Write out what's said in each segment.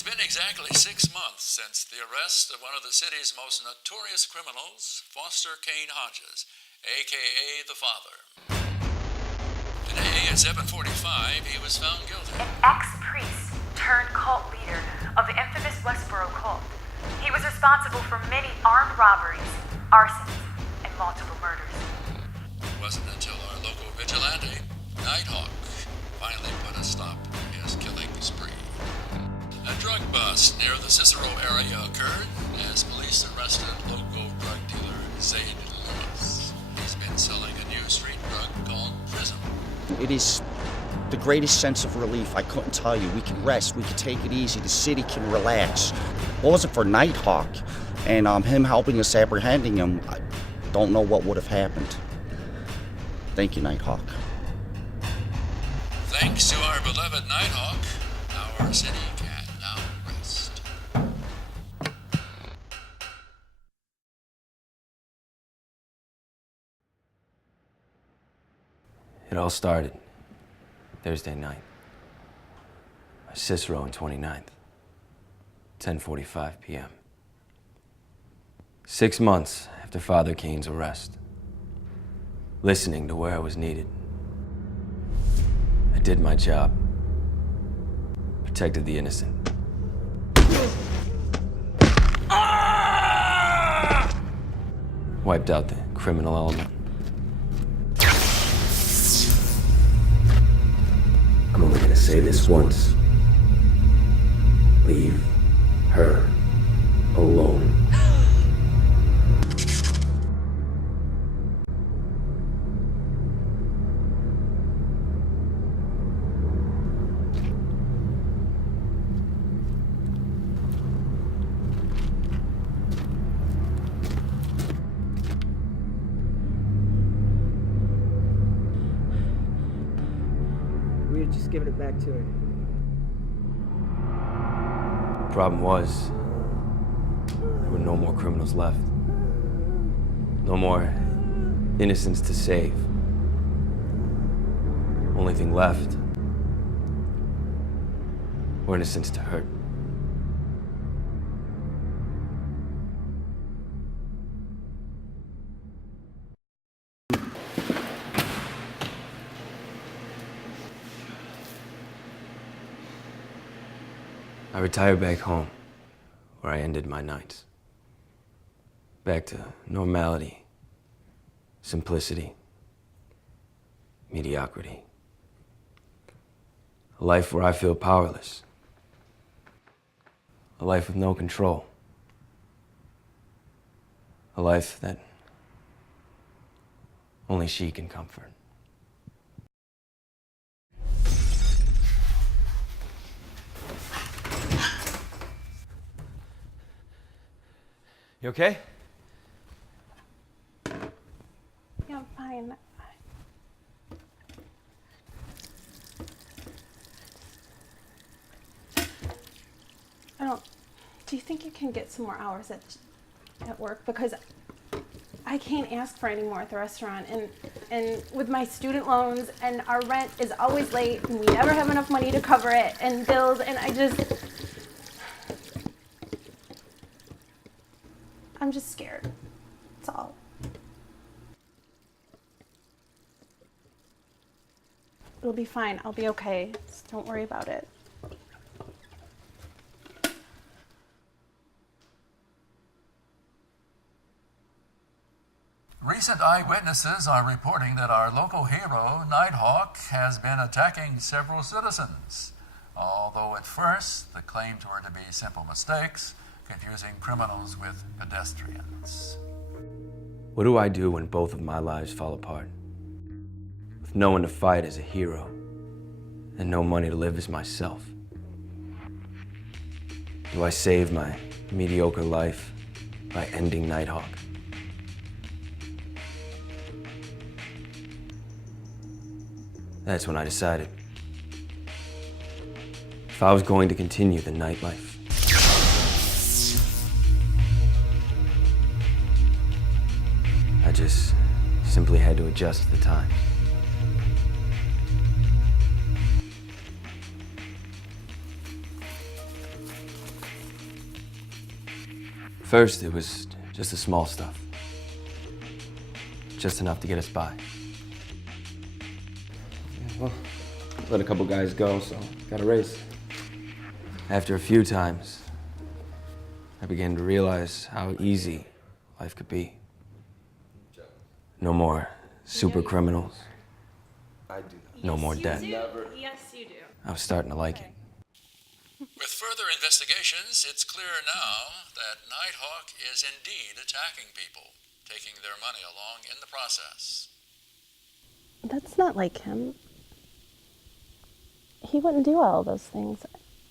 It's been exactly 6 months since the arrest of one of the city's most notorious criminals, Foster Kane Hodges, a.k.a. the Father. Today at 7:45, he was found guilty. An ex-priest turned cult leader of the infamous Westboro cult. He was responsible for many armed robberies, arsons, and multiple murders. It wasn't until our local vigilante, Nighthawk, finally put a stop to his killing spree. A drug bust near the Cicero area occurred as police arrested local drug dealer Zayd Lewis. He's been selling a new street drug called Prism. It is the greatest sense of relief. I couldn't tell you. We can rest. We can take it easy. The city can relax. If it wasn't for Nighthawk and him helping us apprehending him, I don't know what would have happened. Thank you, Nighthawk. Thanks to our beloved Nighthawk, our city can now rest. It all started Thursday night. Cicero and 29th, 10:45 p.m. 6 months after Father Kane's arrest. Listening to where I was needed. I did my job. Protected the innocent. Wiped out the criminal element. I'm only gonna say this once. Leave her alone. We were just giving it back to her. The problem was, there were no more criminals left. No more innocents to save. Only thing left were innocents to hurt. I retired back home, where I ended my nights. Back to normality, simplicity, mediocrity. A life where I feel powerless. A life with no control. A life that only she can comfort. You okay? Yeah, I'm fine. Do you think you can get some more hours at work? Because I can't ask for any more at the restaurant, and with my student loans and our rent is always late, and we never have enough money to cover it, and bills, and I'm just scared. That's all. It'll be fine. I'll be okay. Just don't worry about it. Recent eyewitnesses are reporting that our local hero, Nighthawk, has been attacking several citizens. Although at first the claims were to be simple mistakes, confusing criminals with pedestrians. What do I do when both of my lives fall apart? With no one to fight as a hero, and no money to live as myself? Do I save my mediocre life by ending Nighthawk? That's when I decided. If I was going to continue the nightlife, I just simply had to adjust to the times. First, it was just the small stuff. Just enough to get us by. Well, let a couple guys go, so got a raise. After a few times, I began to realize how easy life could be. No more super criminals. No more death. Yes, you do. I was starting to like it. With further investigations, it's clear now that Nighthawk is indeed attacking people, taking their money along in the process. That's not like him. He wouldn't do all those things.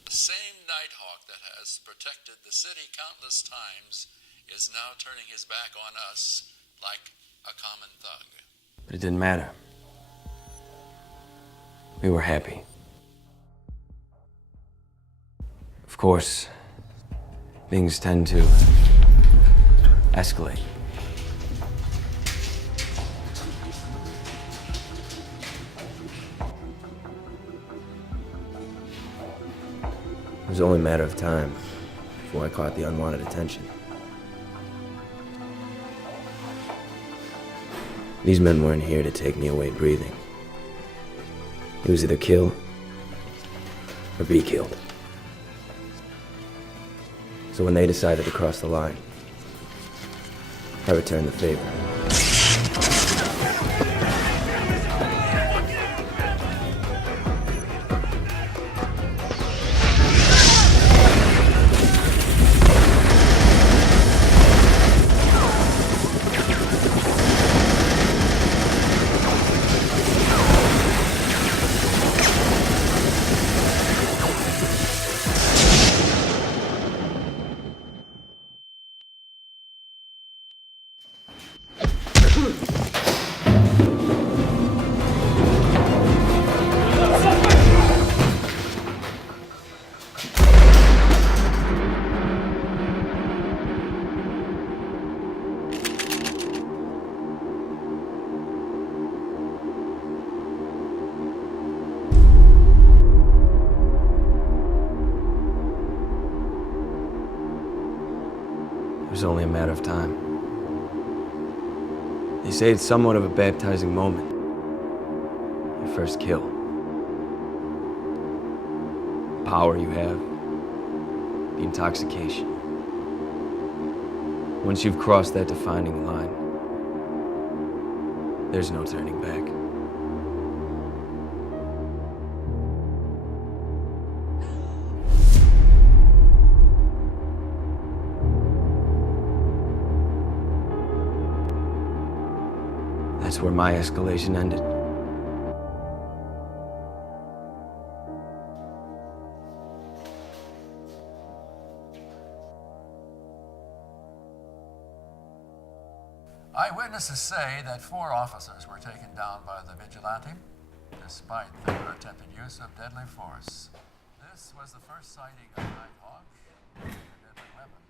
The same Nighthawk that has protected the city countless times is now turning his back on us like a common thug. But it didn't matter. We were happy. Of course, things tend to escalate. It was only a matter of time before I caught the unwanted attention. These men weren't here to take me away breathing. It was either kill or be killed. So when they decided to cross the line, I returned the favor. It was only a matter of time. They say it's somewhat of a baptizing moment. Your first kill. The power you have. The intoxication. Once you've crossed that defining line, there's no turning back. That's where my escalation ended. Eyewitnesses say that 4 officers were taken down by the vigilante, despite their attempted use of deadly force. This was the first sighting of Nighthawk, a deadly weapon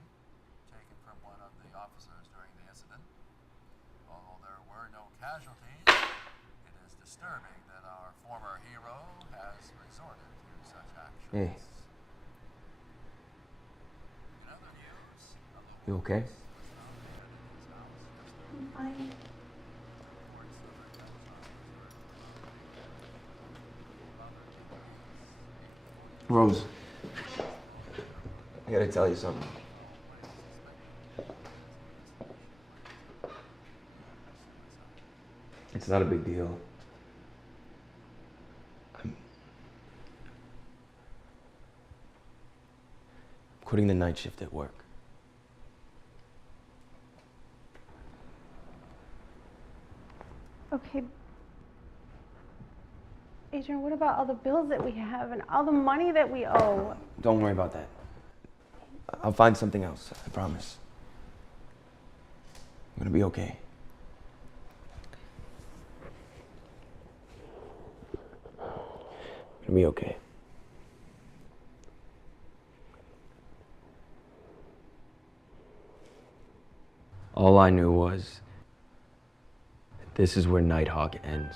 taken from one of the officers during the incident. Although there were no casualties, it is disturbing that our former hero has resorted to such actions. Hey. In other news, a local You okay? Fine. Rose, I gotta tell you something. It's not a big deal. I'm quitting the night shift at work. Okay. Adrian, what about all the bills that we have and all the money that we owe? Don't worry about that. I'll find something else, I promise. I'm gonna be okay. I'm gonna be okay. All I knew was that this is where Nighthawk ends.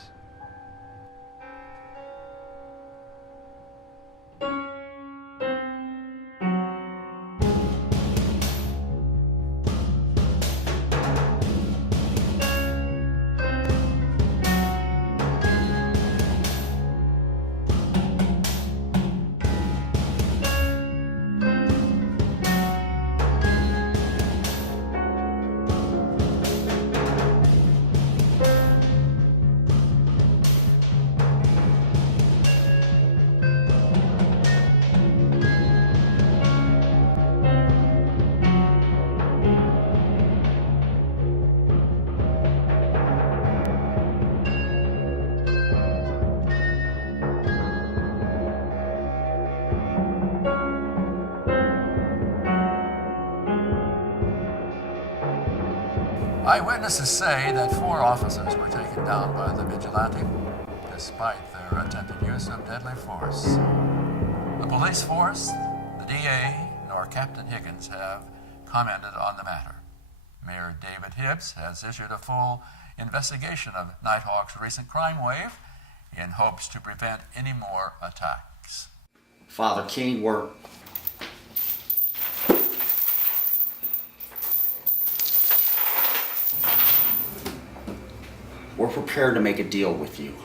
Eyewitnesses say that 4 officers were taken down by the vigilante, despite their attempted use of deadly force. The police force, the DA, nor Captain Higgins have commented on the matter. Mayor David Hibbs has issued a full investigation of Nighthawk's recent crime wave in hopes to prevent any more attacks. Father King, we're prepared to make a deal with you.